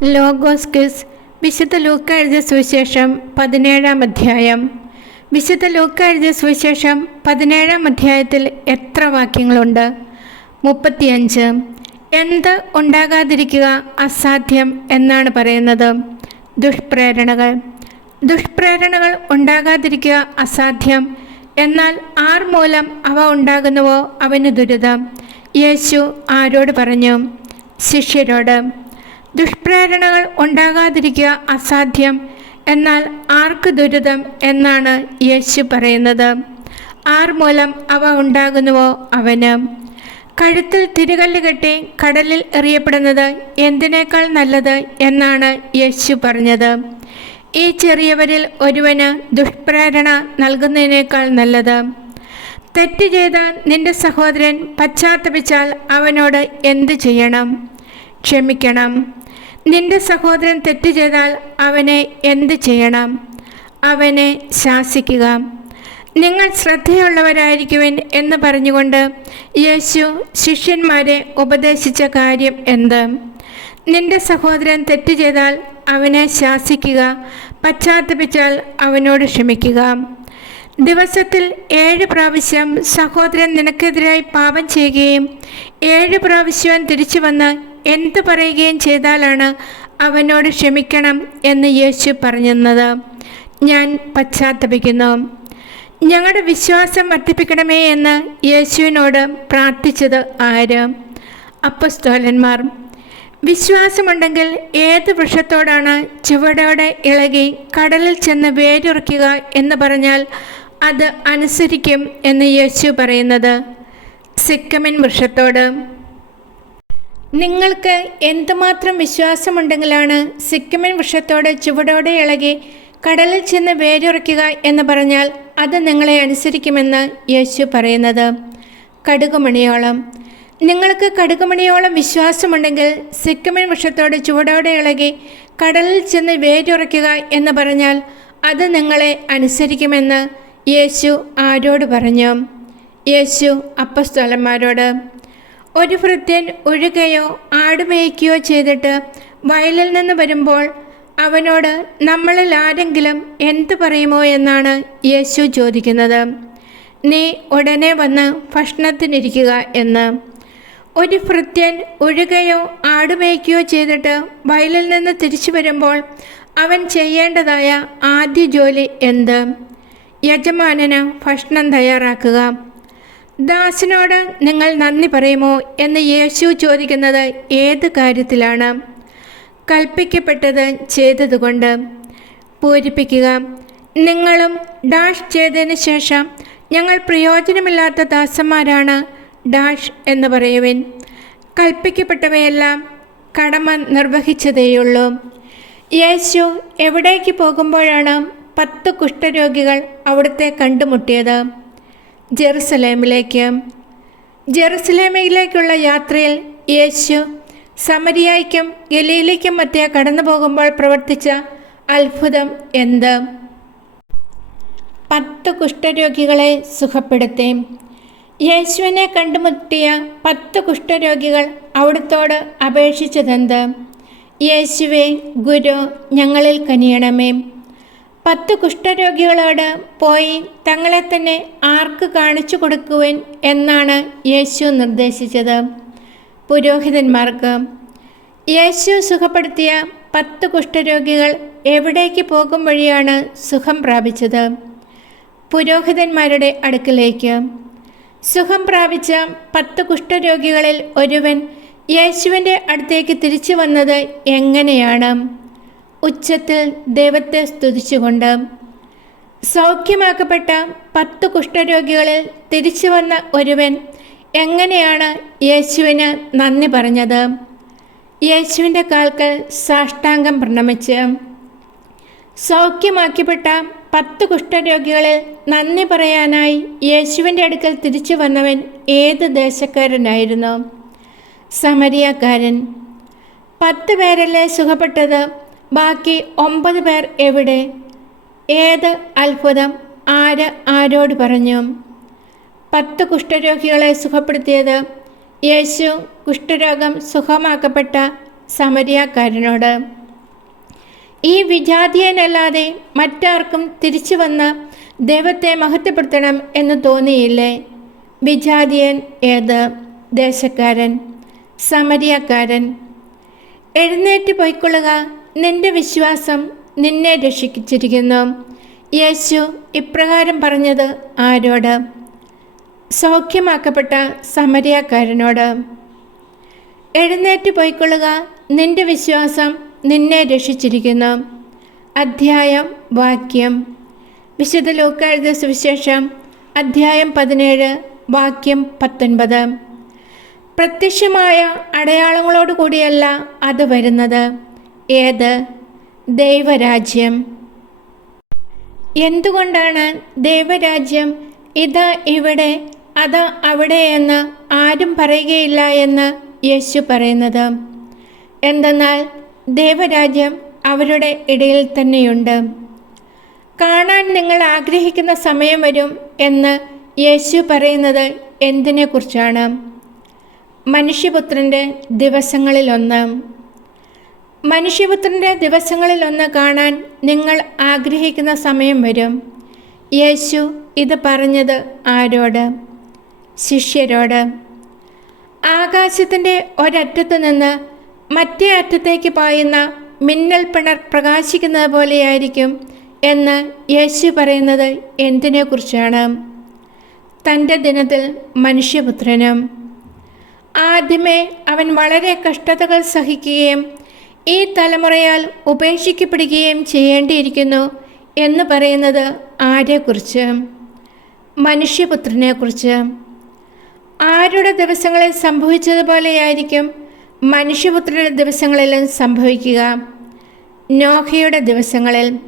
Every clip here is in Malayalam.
ലോഗോസ് ക്വിസ് വിശുദ്ധ ലൂക്ക എഴുതിയ സുവിശേഷം പതിനേഴാം അധ്യായം. വിശുദ്ധ ലൂക്ക എഴുതിയ സുവിശേഷം പതിനേഴാം അധ്യായത്തിൽ എത്ര വാക്യങ്ങളുണ്ട്? മുപ്പത്തിയഞ്ച്. എന്ത് ഉണ്ടാകാതിരിക്കുക അസാധ്യം എന്നാണ് പറയുന്നത്. ദുഷ്പ്രേരണകൾ. ദുഷ്പ്രേരണകൾ ഉണ്ടാകാതിരിക്കുക അസാധ്യം. എന്നാൽ ആർ മൂലം അവ ഉണ്ടാകുന്നുവോ അവന് ദുരിതം? യേശു ആരോട് പറഞ്ഞു ശിഷ്യരോട് ദുഷ്പ്രേരണകൾ ഉണ്ടാകാതിരിക്കുക അസാധ്യം. എന്നാൽ ആർക്ക് ദുരിതം എന്നാണ് യേശു പറയുന്നത്. ആർ മൂലം അവ ഉണ്ടാകുന്നുവോ അവന്? കഴുത്തിൽ തിരുകല്ല് കെട്ടി കടലിൽ എറിയപ്പെടുന്നത് എന്തിനേക്കാൾ നല്ലത് എന്നാണ് യേശു പറഞ്ഞത്. ഈ ചെറിയവരിൽ ഒരുവന് ദുഷ്പ്രേരണ നൽകുന്നതിനേക്കാൾ നല്ലത്. തെറ്റ് ചെയ്ത നിന്റെ സഹോദരൻ പശ്ചാത്തപിച്ചാൽ അവനോട് എന്തു ചെയ്യണം? ക്ഷമിക്കണം. നിന്റെ സഹോദരൻ തെറ്റ് ചെയ്താൽ അവനെ എന്ത് ചെയ്യണം? അവനെ ശാസിക്കുക. നിങ്ങൾ ശ്രദ്ധയുള്ളവരായിരിക്കുവിൻ എന്ന് പറഞ്ഞുകൊണ്ട് യേശു ശിഷ്യന്മാരെ ഉപദേശിച്ച കാര്യം എന്ത്? നിന്റെ സഹോദരൻ തെറ്റ് ചെയ്താൽ അവനെ ശാസിക്കുക പശ്ചാത്തപിച്ചാൽ അവനോട് ക്ഷമിക്കുക. ദിവസത്തിൽ ഏഴ് പ്രാവശ്യം സഹോദരൻ നിനക്കെതിരായി പാപം ചെയ്യുകയും ഏഴ് പ്രാവശ്യവും തിരിച്ചു വന്ന് എന്തു പറയുകയും ചെയ്താലാണ് അവനോട് ക്ഷമിക്കണം എന്ന് യേശു പറഞ്ഞത് ഞാൻ പശ്ചാത്തപിക്കുന്നു. ഞങ്ങളുടെ വിശ്വാസം വർദ്ധിപ്പിക്കണമേ എന്ന് യേശുവിനോട് പ്രാർത്ഥിച്ചത് ആര്? അപ്പസ്തോലന്മാർ. വിശ്വാസമുണ്ടെങ്കിൽ ഏത് വൃക്ഷത്തോടാണ് ചുവടോടെ ഇളകി കടലിൽ ചെന്ന് വേരുറയ്ക്കുക എന്ന് പറഞ്ഞാൽ അത് അനുസരിക്കും എന്ന് യേശു പറയുന്നത്. സിക്കമിൻ വൃക്ഷത്തോട്. നിങ്ങൾക്ക് എന്തുമാത്രം വിശ്വാസമുണ്ടെങ്കിലാണ് സിക്കിമിൻ വൃക്ഷത്തോട് ചുവടോടെ ഇളകി കടലിൽ ചെന്ന് വേരുറയ്ക്കുക എന്ന് പറഞ്ഞാൽ അത് നിങ്ങളെ അനുസരിക്കുമെന്ന് യേശു പറയുന്നത്. കടുകുമണിയോളം. നിങ്ങൾക്ക് കടുകുമണിയോളം വിശ്വാസമുണ്ടെങ്കിൽ സിക്കിമിൻ വൃക്ഷത്തോട് ചുവടോടെ ഇളകി കടലിൽ ചെന്ന് വേരുറയ്ക്കുക എന്ന് പറഞ്ഞാൽ അത് നിങ്ങളെ അനുസരിക്കുമെന്ന് യേശു ആരോട് പറഞ്ഞു? യേശു അപ്പസ്തോലന്മാരോട്. ഒരു ഭൃത്യൻ ഒഴുകയോ ആടുമേയ്ക്കുകയോ ചെയ്തിട്ട് വയലിൽ നിന്ന് വരുമ്പോൾ അവനോട് നമ്മളിൽ ആരെങ്കിലും എന്ത് പറയുമോ എന്നാണ് യേശു ചോദിക്കുന്നത്. നീ ഉടനെ വന്ന് ഭക്ഷണത്തിനിരിക്കുക എന്ന്. ഒരു ഭൃത്യൻ ഒഴുകയോ ആടുമേയ്ക്കുകയോ ചെയ്തിട്ട് വയലിൽ നിന്ന് തിരിച്ചു വരുമ്പോൾ അവൻ ചെയ്യേണ്ടതായ ആദ്യ ജോലി എന്ത്? യജമാനന് ഭക്ഷണം തയ്യാറാക്കുക. ദാസനോട് നിങ്ങൾ നന്ദി പറയുമോ എന്ന് യേശു ചോദിക്കുന്നത് ഏത് കാര്യത്തിലാണ്? കൽപ്പിക്കപ്പെട്ടത് ചെയ്തതുകൊണ്ട്. പൂരിപ്പിക്കുക. നിങ്ങളും ഡാഷ് ചെയ്തതിന് ശേഷം ഞങ്ങൾ പ്രയോജനമില്ലാത്ത ദാസന്മാരാണ് ഡാഷ് എന്ന് പറയുവിൻ. കൽപ്പിക്കപ്പെട്ടവയെല്ലാം കടമ നിർവഹിച്ചതേയുള്ളൂ. യേശു എവിടേക്ക് പോകുമ്പോഴാണ് പത്ത് കുഷ്ഠരോഗികൾ അവിടുത്തെ കണ്ടുമുട്ടിയത്? ജെറുസലേമിലേക്ക്. ജെറുസലേമിലേക്കുള്ള യാത്രയിൽ യേശു സമരിയായിക്കും ഗലീലയ്ക്കും മറ്റേ കടന്നു പോകുമ്പോൾ പ്രവർത്തിച്ച അത്ഭുതം എന്ത്? പത്ത് കുഷ്ഠരോഗികളെ സുഖപ്പെടുത്തി. യേശുവിനെ കണ്ടുമുട്ടിയ പത്ത് കുഷ്ഠരോഗികൾ അവിടുത്തോട് അപേക്ഷിച്ചതെന്ത്? യേശുവെ ഗുരു ഞങ്ങളിൽ കനിയണമേ. പത്ത് കുഷ്ഠരോഗികളോട് പോയി തങ്ങളെ തന്നെ ആർക്ക് കാണിച്ചു കൊടുക്കുവൻ എന്നാണ് യേശു നിർദ്ദേശിച്ചത്. പുരോഹിതന്മാർക്ക് യേശു സുഖപ്പെടുത്തിയ പത്ത് കുഷ്ഠരോഗികൾ എവിടേക്ക് പോകും വഴിയാണ് സുഖം പ്രാപിച്ചത്? പുരോഹിതന്മാരുടെ അടുക്കിലേക്ക് സുഖം പ്രാപിച്ച പത്ത് കുഷ്ഠരോഗികളിൽ ഒരുവൻ യേശുവിന്റെ അടുത്തേക്ക് തിരിച്ചു വന്നത് എങ്ങനെയാണ്? ഉച്ചത്തിൽ ദൈവത്തെ സ്തുതിച്ചുകൊണ്ട് സൗഖ്യമാക്കപ്പെട്ട പത്ത് കുഷ്ഠരോഗികളിൽ തിരിച്ചു വന്ന ഒരുവൻ എങ്ങനെയാണ് യേശുവിന് നന്ദി പറഞ്ഞത്? യേശുവിന്റെ കാൽക്കൽ സാഷ്ടാംഗം പ്രണമിച്ച് സൗഖ്യമാക്കപ്പെട്ട പത്ത് കുഷ്ഠരോഗികളിൽ നന്ദി പറയാനായി യേശുവിന്റെ അടുക്കൽ തിരിച്ചു വന്നവൻ ഏത് ദേശക്കാരനായിരുന്നു? സമരിയക്കാരൻ. പത്ത് പേരല്ലേ സുഖപ്പെട്ടത്? ബാക്കി ഒമ്പത് പേർ എവിടെ? ഏത് അത്ഭുതം? ആര് ആരോട് പറഞ്ഞു? പത്ത് കുഷ്ഠരോഗികളെ സുഖപ്പെടുത്തിയത് യേശു കുഷ്ഠരോഗം സുഖമാക്കപ്പെട്ട സമരിയാക്കാരനോട്. ഈ വിജാതീയനല്ലാതെ മറ്റാർക്കും തിരിച്ചു വന്ന് ദൈവത്തെ മഹത്വപ്പെടുത്തണം എന്ന് തോന്നിയില്ലേ? വിജാതിയൻ ഏത്? ദേശക്കാരൻ സമരിയാക്കാരൻ. എഴുന്നേറ്റ് പോയിക്കൊള്ളുക. നിന്റെ വിശ്വാസം നിന്നെ രക്ഷിച്ചിരിക്കുന്നു. യേശു ഇപ്രകാരം പറഞ്ഞത് ആരോട്? സൗഖ്യമാക്കപ്പെട്ട സമരിയാക്കാരനോട്. എഴുന്നേറ്റ് പോയിക്കൊള്ളുക. നിന്റെ വിശ്വാസം നിന്നെ രക്ഷിച്ചിരിക്കുന്നു. അധ്യായം വാക്യം. വിശുദ്ധ ലൂക്കാഴ്ച സുവിശേഷം അധ്യായം പതിനേഴ് വാക്യം പത്തൊൻപത്. പ്രത്യക്ഷമായ അടയാളങ്ങളോട് കൂടിയല്ല അത് വരുന്നത്. ഏത്? ദൈവരാജ്യം. എന്തുകൊണ്ടാണ് ദൈവരാജ്യം ഇത് ഇവിടെ അത് അവിടെ എന്ന് ആരും പറയുകയില്ല എന്ന് യേശു പറയുന്നത്? എന്തെന്നാൽ ദൈവരാജ്യം അവരുടെ ഇടയിൽ തന്നെയുണ്ട്. കാണാൻ നിങ്ങൾ ആഗ്രഹിക്കുന്ന സമയം വരും എന്ന് യേശു പറയുന്നത് എന്തിനെക്കുറിച്ചാണ്? മനുഷ്യപുത്രന്റെ ദിവസങ്ങളിലൊന്ന്. മനുഷ്യപുത്രന്റെ ദിവസങ്ങളിലൊന്ന് കാണാൻ നിങ്ങൾ ആഗ്രഹിക്കുന്ന സമയം വരും. യേശു ഇത് പറഞ്ഞത് ആരോട്? ശിഷ്യരോട്. ആകാശത്തിന്റെ ഒരറ്റത്തു നിന്ന് മറ്റേ അറ്റത്തേക്ക് പായുന്ന മിന്നൽ പിണർ പ്രകാശിക്കുന്നത് പോലെയായിരിക്കും എന്ന് യേശു പറയുന്നത് എന്തിനെക്കുറിച്ചാണ്? തന്റെ ദിനത്തിൽ മനുഷ്യപുത്രനും. ആദ്യമേ അവൻ വളരെ കഷ്ടതകൾ സഹിക്കുകയും ഈ തലമുറയാൽ ഉപേക്ഷിക്കപ്പെടുകയും ചെയ്യേണ്ടിയിരിക്കുന്നു എന്ന് പറയുന്നത് ആരെക്കുറിച്ച്? മനുഷ്യപുത്രനെക്കുറിച്ച്. ആരുടെ ദിവസങ്ങളിൽ സംഭവിച്ചതുപോലെയായിരിക്കും മനുഷ്യപുത്രയുടെ ദിവസങ്ങളിലും സംഭവിക്കുക? നോഹയുടെ ദിവസങ്ങളിൽ.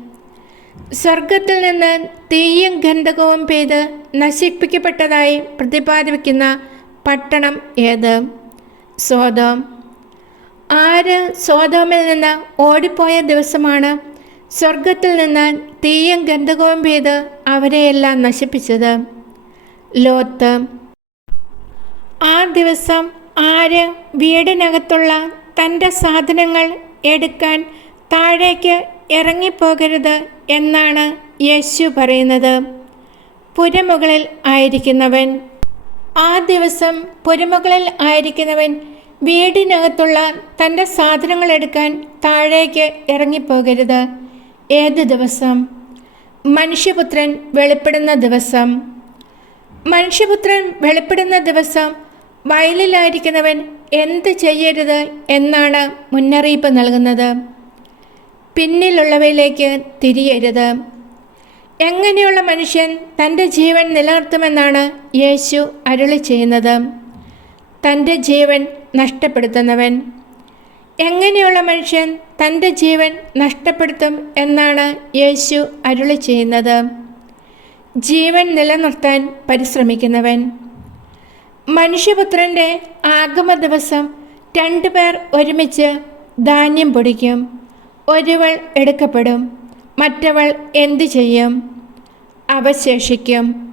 സ്വർഗത്തിൽ നിന്ന് തീയും ഗന്ധകവും പെയ്ത് നശിപ്പിക്കപ്പെട്ടതായി പ്രതിപാദിക്കുന്ന പട്ടണം ഏത്? സോതോം. ആര് സോതോമിൽ നിന്ന് ഓടിപ്പോയ ദിവസമാണ് സ്വർഗത്തിൽ നിന്ന് തീയും ഗന്ധകവും പെയ്ത് അവരെയെല്ലാം നശിപ്പിച്ചത്. ലോത്ത്. ആ ദിവസം ആര് വീടിനകത്തുള്ള തന്റെ സാധനങ്ങൾ എടുക്കാൻ താഴേക്ക് ഇറങ്ങിപ്പോകരുത് എന്നാണ് യേശു പറയുന്നത്. പുരമുകളിൽ ആയിരിക്കുന്നവൻ. ആ ദിവസം പുരമുകളിൽ ആയിരിക്കുന്നവൻ വീടിനകത്തുള്ള തന്റെ സാധനങ്ങൾ എടുക്കാൻ താഴേക്ക് ഇറങ്ങിപ്പോകരുത്. ഏത് ദിവസം? മനുഷ്യപുത്രൻ വെളിപ്പെടുന്ന ദിവസം. മനുഷ്യപുത്രൻ വെളിപ്പെടുന്ന ദിവസം വയലിലായിരിക്കുന്നവൻ എന്ത് ചെയ്യരുത് എന്നാണ് മുന്നറിയിപ്പ് നൽകുന്നത്. പിന്നിലുള്ളവയിലേക്ക് തിരിയരുത്. എങ്ങനെയുള്ള മനുഷ്യൻ തന്റെ ജീവൻ നിലനിർത്തുമെന്നാണ് യേശു അരുളി ചെയ്യുന്നത്. തന്റെ ജീവൻ നഷ്ടപ്പെടുത്തുന്നവൻ. എങ്ങനെയുള്ള മനുഷ്യൻ തന്റെ ജീവൻ നഷ്ടപ്പെടുത്തും എന്നാണ് യേശു അരുളി ചെയ്യുന്നത്. ജീവൻ നിലനിർത്താൻ പരിശ്രമിക്കുന്നവൻ. മനുഷ്യപുത്രന്റെ ആഗമ ദിവസം രണ്ടുപേർ ഒരുമിച്ച് ധാന്യം പൊടിക്കും. ഒരുവൾ എടുക്കപ്പെടും മറ്റവൾ എന്തു ചെയ്യും? അവശേഷിക്കും.